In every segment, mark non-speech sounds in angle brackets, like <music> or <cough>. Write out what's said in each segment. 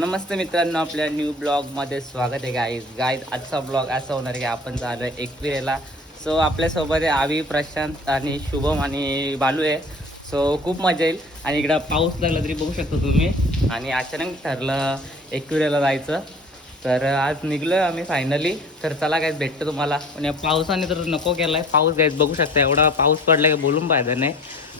नमस्ते मित्रांनो आपल्या न्यू ब्लॉगमध्ये स्वागत आहे गाईज गाईज आजचा ब्लॉग असा होणार आहे की आपण जाणार आहे एकविरेला. सो आपल्यासोबत आहे आवी प्रशांत आणि शुभम आणि बालू आहे. सो खूप मजा येईल. आणि इकडं पाऊस लागला तरी बघू शकतो तुम्ही. आणि अचानक ठरलं एकविरेला जायचं. तर आज निघलो आहे आम्ही फायनली तर चला काय भेटतं तुम्हाला. पण या पावसाने तर नको केला आहे पाऊस गायच बघू शकता. एवढा पाऊस पडला की बोलून पाहिजे नाही.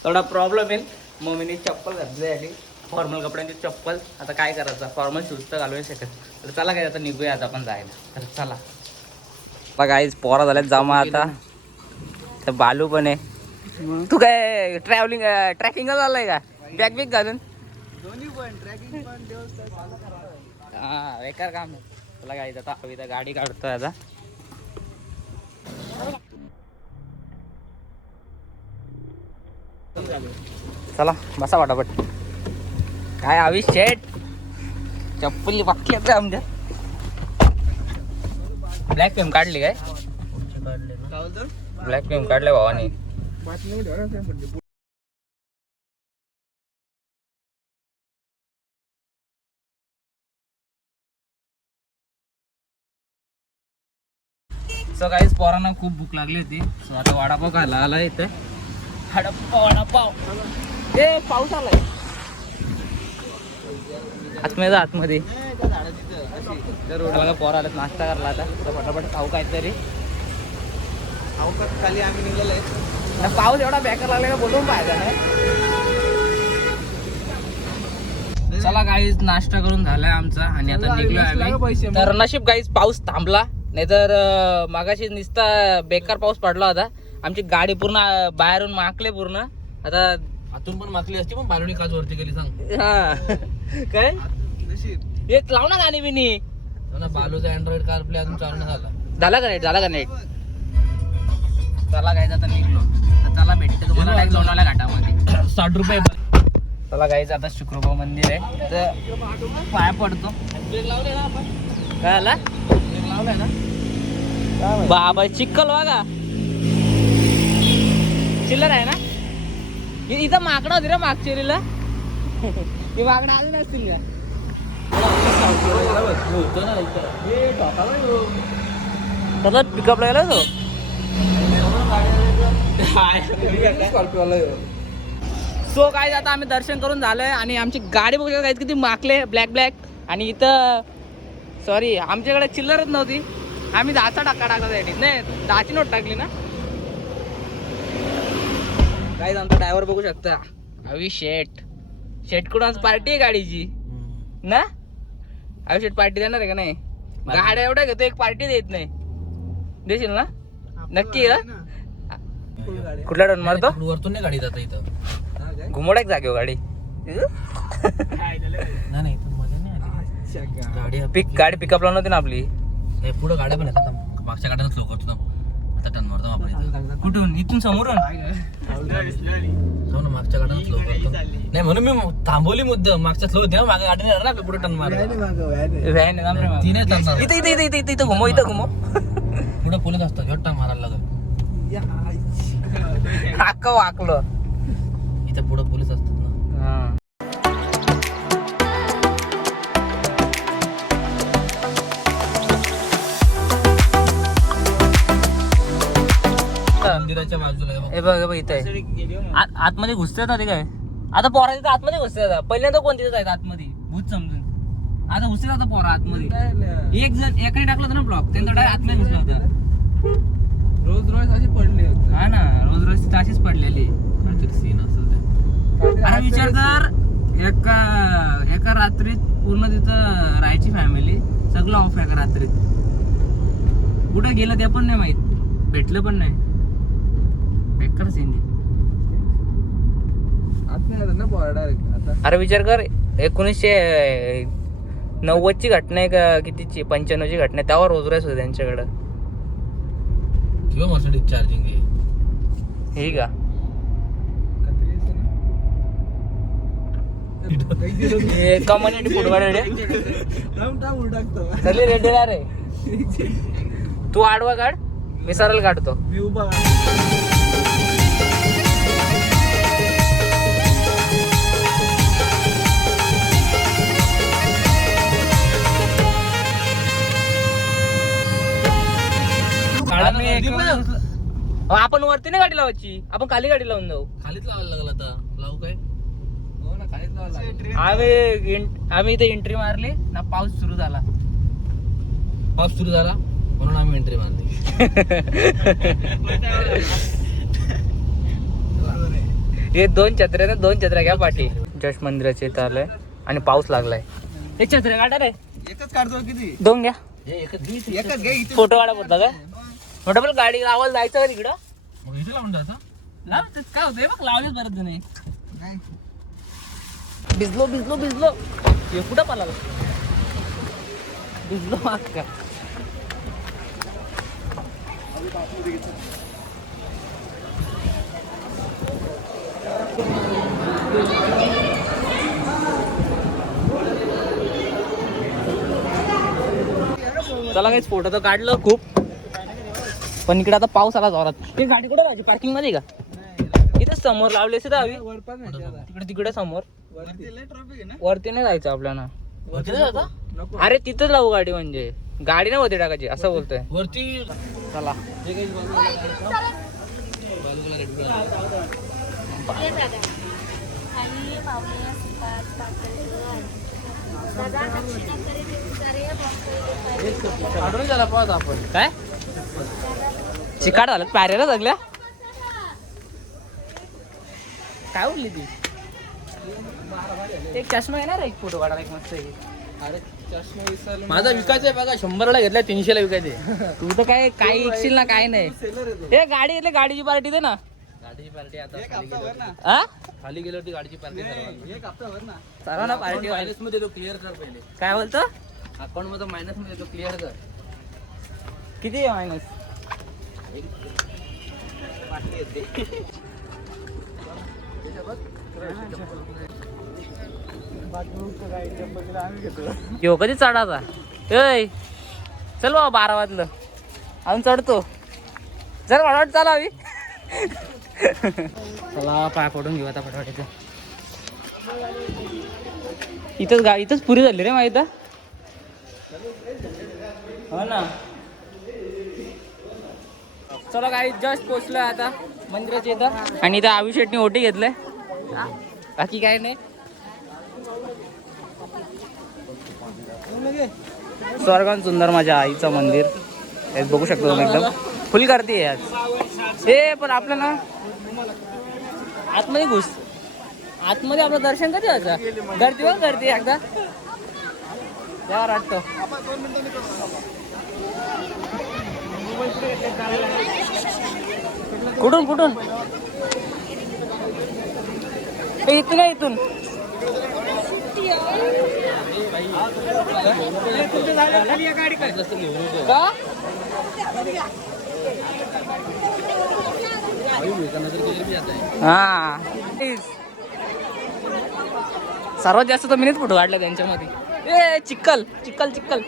थोडा प्रॉब्लेम येईल. मम्मीने चप्पल घातली आणि फॉर्मल कपड्यांची चप्पल. आता काय करायचं? फॉर्मल शूज तर घालू नाही शकत तर चला काय आता निघूया आता आपण जायला. तर चला. आता काहीच पोरा झाल्यात जमा आता. तर बालू पण आहे. तू काय ट्रॅव्हलिंग ट्रॅकिंगला झालंय का? बॅग बिग घालून? हा बेकार काम आहे. तुला काय आता आम्ही इथं गाडी काढतोय आता. चला बसा वाटापट काय आवी शेट चप्पल बाकी आहे आमच्या. ब्लॅक पेम काढली काय? ब्लॅक पेम काढले भावानी. सो काहीच पोरांना खूप भूक लागली होती. सो आता वडापाव खायला आला इथे. वडापाव वडापाव. ए पाऊस आलाय. आतमध्ये आतमध्ये. तर बघा पोर आलं नाश्ता करला आता. तर फटाफट खाऊ काहीतरी. खाली आम्ही निघालोय. ना पाऊस एवढा बेकार लागला बोलून पाहिजे ना चला गाईज नाश्ता करून झालाय आमचा आणि आता निघलोय आम्ही. तर नशीब गाईज पाऊस थांबला. नाहीतर मागाशी निस्ता बेकार पाऊस पडला होता. आमची गाडी पूर्ण बाहेरून माकले पूर्ण. आता आतून पण मागली असती पण बालवणी काच वरती गेली सांग. हा. काय? नशीब. एक लाव ना गाणी बिनी. हो ना बालूचा अँड्रॉइड कार प्ले अजून चालू नाही झाला. झाला का नाही? झाला का नाही? चला गायचं आता निघलो तर चला भेटते तुम्हाला लोणावळा घाटामध्ये. साठ रुपये चला गायचं आता शुक्रबाव मंदिर आहे. तर पाया पडतो. काय आला? लावलाय ना? बाबा चिक्कल बघा. चिल्लर आहे ना? इथं माकडं होती रे मागचेरीला. ही माकडं आली नसतील का. त्याला पिकअप लागला तो. सो काय आता आम्ही दर्शन करून झालंय आणि आमची गाडी बघू शकता किती माकले ब्लॅक ब्लॅक आणि इथं सॉरी आमच्याकडे चिल्लरच नव्हती. आम्ही दहाचा टाका टाकला नाही दहाची नोट टाकली ना? काय आमचा ड्रायव्हर बघू शकता. अवी शेट शेट कुणाच पार्टी आहे गाडीची. ना? अवी शेट पार्टी देणार आहे का नाही? गाड्या एवढ्या घेतो एक पार्टी देत नाही. देशील ना? नक्की कुठला टन मारतो? वरतून नाही गाडी जात इथं. घुमोड एक जागेवर गाडी. नाही. गाडी पिक गाडी पिकअप लावून होती ना आपली. हे पुढं गाड्या पण आता मागच्या गाड्यानं स्लो करतो टन कुठून? इथून समोरून? हो ना. मागच्या गाड्यानं स्लो करतो. नाही म्हणून मी थांबवली मुद्दा मागच्या स्लो होती मागे गाडी नाही ना पुढे टन मार व्हॅन आहे ना रे मग. ती नाही चालणार इथं इथं इथं इथं इथं घुमो इथं घुमो <laughs> पुढे पोलीस असतात ह्यो टन मारायला लागल. अक्क वाकलो इथं पुढे पोलीस असतात ना. मंदिराच्या बाजूला आहे बघ. हे बघ हे बघ इथं आहे. आत- आतमध्ये घुसतात ना ते काय? आता पोरा तिथं आतमध्ये घुसतात पहिल्यांदा कोण तिथं जायचं आतमध्ये? भूत समजून. आता घुसतात आता पोरा आतमध्ये. एक जण एकाने टाकलं होतं ना ब्लॉक त्यांचा डायरेक्ट आतमध्ये घुसला होता. रोज रोज असे पडले हा ना रोज रोज तिथं अशीच पडलेली. काहीतरी सीन असं अरे विचार कर एका एका रात्रीत पूर्ण तिथं राहायची फॅमिली सगळं ऑफ एका रात्रीत. कुठं गेलं ते पण नाही माहीत. भेटलं पण नाही. अरे विचार कर एकोणीसशे नव्वदची घटना आहे का कितीची? पंच्याण्णवची घटना आहे. त्यावर रोज राईस होते त्यांच्याकडं. किंवा मर्सिडीज चार्जिंग आहे. हे का? कम्युनिटी फूड रेडी <laughs> तू आडवा काढ. मी सरळ काढतो. आपण वरती नाही गाडी लावायची. आपण खाली गाडी लावून जाऊ. खालीच लावायला लागला आता. लावू काय? आम्ही इन- आम्ही इथे एंट्री मारली ना पाऊस सुरू झाला. पाऊस सुरू झाला म्हणून आम्ही एंट्री मारली. हे दोन छत्र्या ना दोन छत्र्या घ्या पाठी. जश मंदिराच्या इथं आलोय आणि पाऊस लागलाय. एक छत्र्या काढा रे. एकच काढतो किती? दोन घ्या. हे फोटो काढा बोलता काय? पण गाडी लावायला जायचं का तिकडं? मग इथे लावून जायचं? लाव ते काय होतंय? बघ लावलीच बरं जुने नाही. भिजलो भिजलो भिजलो. हे कुठं पळाला? भिजलो माग. का चला काही फोटो तर काढलं खूप. पण इकडे आता पाऊस आला जोरात. ते गाडी कुठं राहायची? पार्किंगमध्ये का? इथे समोर लावले असे दहावी तिकडे तिकडे समोर. वरती लय ट्रॉफिक आहे ना वरती नाही जायचं आपल्याला अरे तिथं लावू गाडी म्हणजे. गाडी नाही होती टाकायची असं बोलतोय. वरती चला. हे काय? चिकाट झालं. पॅरेला सगळ्या. काय बोलली ती? एक चष्मा येणार एक फोटो काढायला एक मस्त आहे. अरे चष्मा विसरलो. माझा विकायचा आहे बघा शंभरला घेतलाय तीनशेला विकायचे. तू तर काय काही ऐकशील ना काय नाही. हे गाडी येते गाडीची पार्टी दे ना. गाडीची पार्टी आता एक खाली गेलो ना हा? खाली गेल्यावरती गाडीची पार्टी एक भर ना. पार्टी मायनसमध्ये क्लिअर कर पहिले. काय बोलतो? अकाउंटमध्ये मायनसमध्ये क्लिअर कर. किती आहे मायनस घेऊ कधी चढाचा ऐ चल बाबा बारा वाजलं अजून चढतो. चल वाट चाला चला पाय पडून घेऊ आता फटाफट इथंच गा इथंच पुरी झाली रे माहिती हो ना. चला काही जस्ट पोचलोय आता मंदिराच्या इथं. आणि इथं शेटनी ओटी घेतलंय. बाकी काय नाही. स्वर्गान सुंदर माझ्या आईचं मंदिर. हे बघू शकतो तुम्ही एकदम. फुल गर्दी आहे आज. हे पण आपलं ना आतमध्ये घुस. आतमध्ये आपलं दर्शन कधी व्हायचं? गर्दी बघ गर्दी एकदा. यावर वाटतं कुठून कुठून? हे इथून इथून. हा. सर्वात जास्त तर फोटो काढला त्यांच्यामध्ये. ए चिक्कल चिक्कल चिक्कल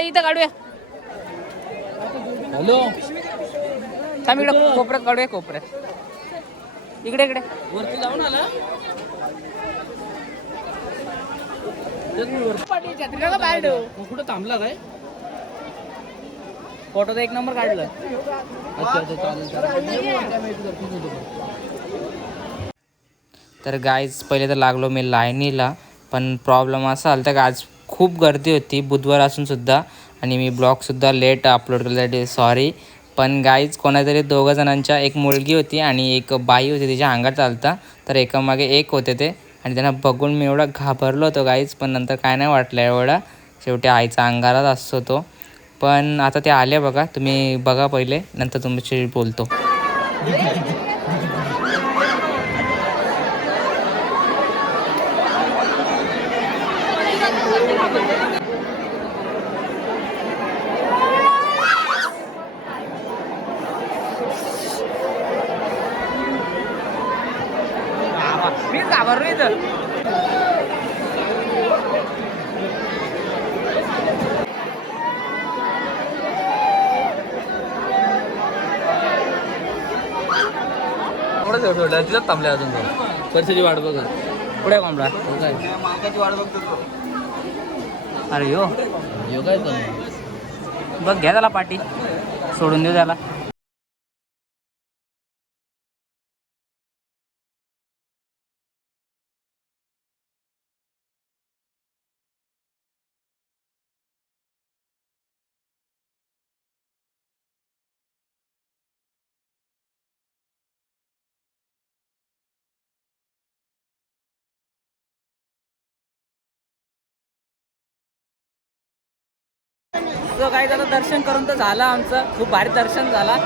इथं काढूया. हॅलो? थांब इकडे कोपऱ्यात काढूया कोपऱ्यात. इकडे इकडे. वरती जाऊन आला? कुठं थांबला काय? फोटो तर एक नंबर काढलं. अच्छा अच्छा चालेल चालेल. तर गाईज पहिले तर लागलो मी लाईनीला पण प्रॉब्लेम असा आला तर आज खूप गर्दी होती. बुधवार असूनसुद्धा आणि मी ब्लॉगसुद्धा लेट अपलोड केल्यासाठी सॉरी पण गाईज कोणातरी दोघं जणांच्या एक मुलगी होती आणि एक बाई होती. तिच्या अंगात चालता. तर एकामागे एक होते ते. आणि त्यांना बघून मी एवढा घाबरलो होतो गाईज पण नंतर काय नाही वाटलं एवढा. शेवटी आईचा अंगारात असतो तो पण आता ते आले बघा. तुम्ही बघा पहिले. नंतर तुमच्याशी बोलतो. थोडं ठेवलं तिथं थांबले अजून परसाची वाट बघत पुढे कोंबडा मालकाची वाट बघतो अरे यो. योगा येतो बघ घ्या त्याला पाठी सोडून देऊ त्याला. सो काही आता दर्शन करून तर झालं आमचं. खूप भारी दर्शन झाला.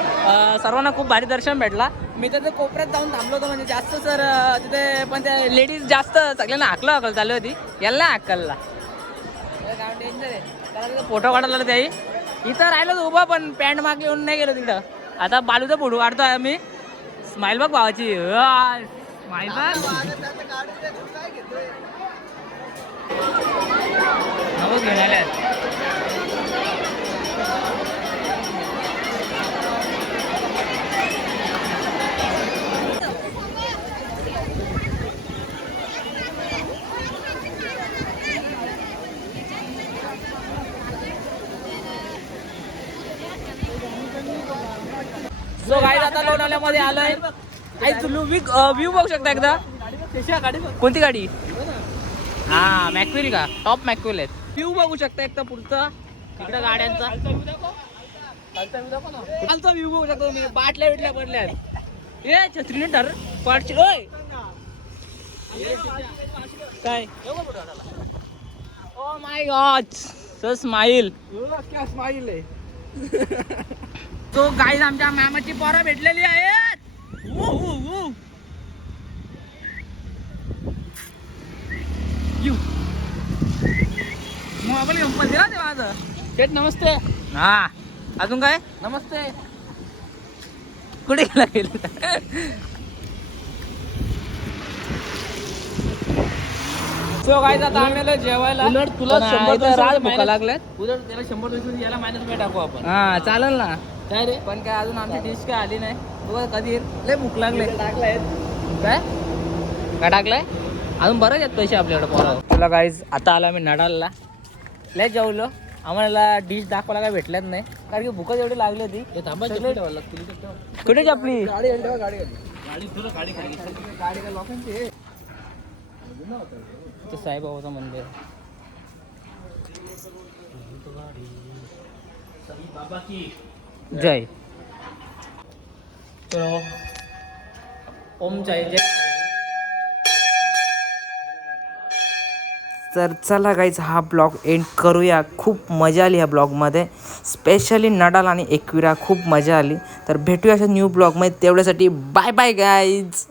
सर्वांना खूप भारी दर्शन भेटला. मी तर कोपऱ्यात जाऊन थांबलो होतो म्हणजे जास्त सर तिथे पण त्या लेडीज जास्त सगळ्यांना हाकलं हाकल चालू होती. याला नाही हाकलला डेंजर आहे. त्याला फोटो काढायला त्याही इथं राहिलो उभा पण पॅन्ट मागे येऊन नाही गेलो तिकडं आता बालूचा फोटो काढतोय आम्ही. स्माईल बघ भावाची. स्माईल बघ. घेऊन आल्या सो गाईज मध्ये लोणावल्यामध्ये आलोय. आई तुम्ही व्ह्यू बघू शकता एकदा. कोणती गाडी? हा मॅक्विल का? टॉप मॅक्विल आहेत. व्ह्यू बघू शकता एकदा पुढचा. इकडे गाड्यांचा. खालचा व्ह्यू बघू शकता तुम्ही. बाटल्या बिटल्या पडल्या ए छत्रीने ठर पाडची ओय! काय? Oh my God smile smile आहे? <laughs> तो गाईज आमच्या मामाची पोरं भेटलेली आहेत. मोबाईल घेऊन दिला ते माझं नमस्ते. हा. अजून काय? नमस्ते. कुठे गेला गेला? सो गाईज आता आम्ही जेवायला. उलट तुला शंभर राज रुपये भुका लागल्यात. उद्या त्याला शंभर दोनशे याला मायनसमध्ये टाकू आपण. हा चालेल ना. काय रे? पण काय अजून आमची डिश काय आली नाही. बघा कधी लय भूक लागले. टाकलाय. काय? काय टाकलंय? अजून बरंच आहेत पैसे आपल्याकडे पोरा तुला काहीच आता आला मी नडालला. लय जेवलो. आम्हाला डिश दाखवायला काय भेटल्याच नाही. कारण की भूकच एवढी लागली होती. कुठे आपली. ते साईबाबाचं मंदिर. बाबा की. जय. ओम जय जय. तर चला गाईज हा ब्लॉग एंड करूया. खूप मजा आली ह्या ब्लॉगमध्ये. स्पेशली नडाल आणि एकविरा खूप मजा आली. तर भेटूया अशा न्यू ब्लॉगमध्ये. तेवढ्यासाठी बाय बाय गाईज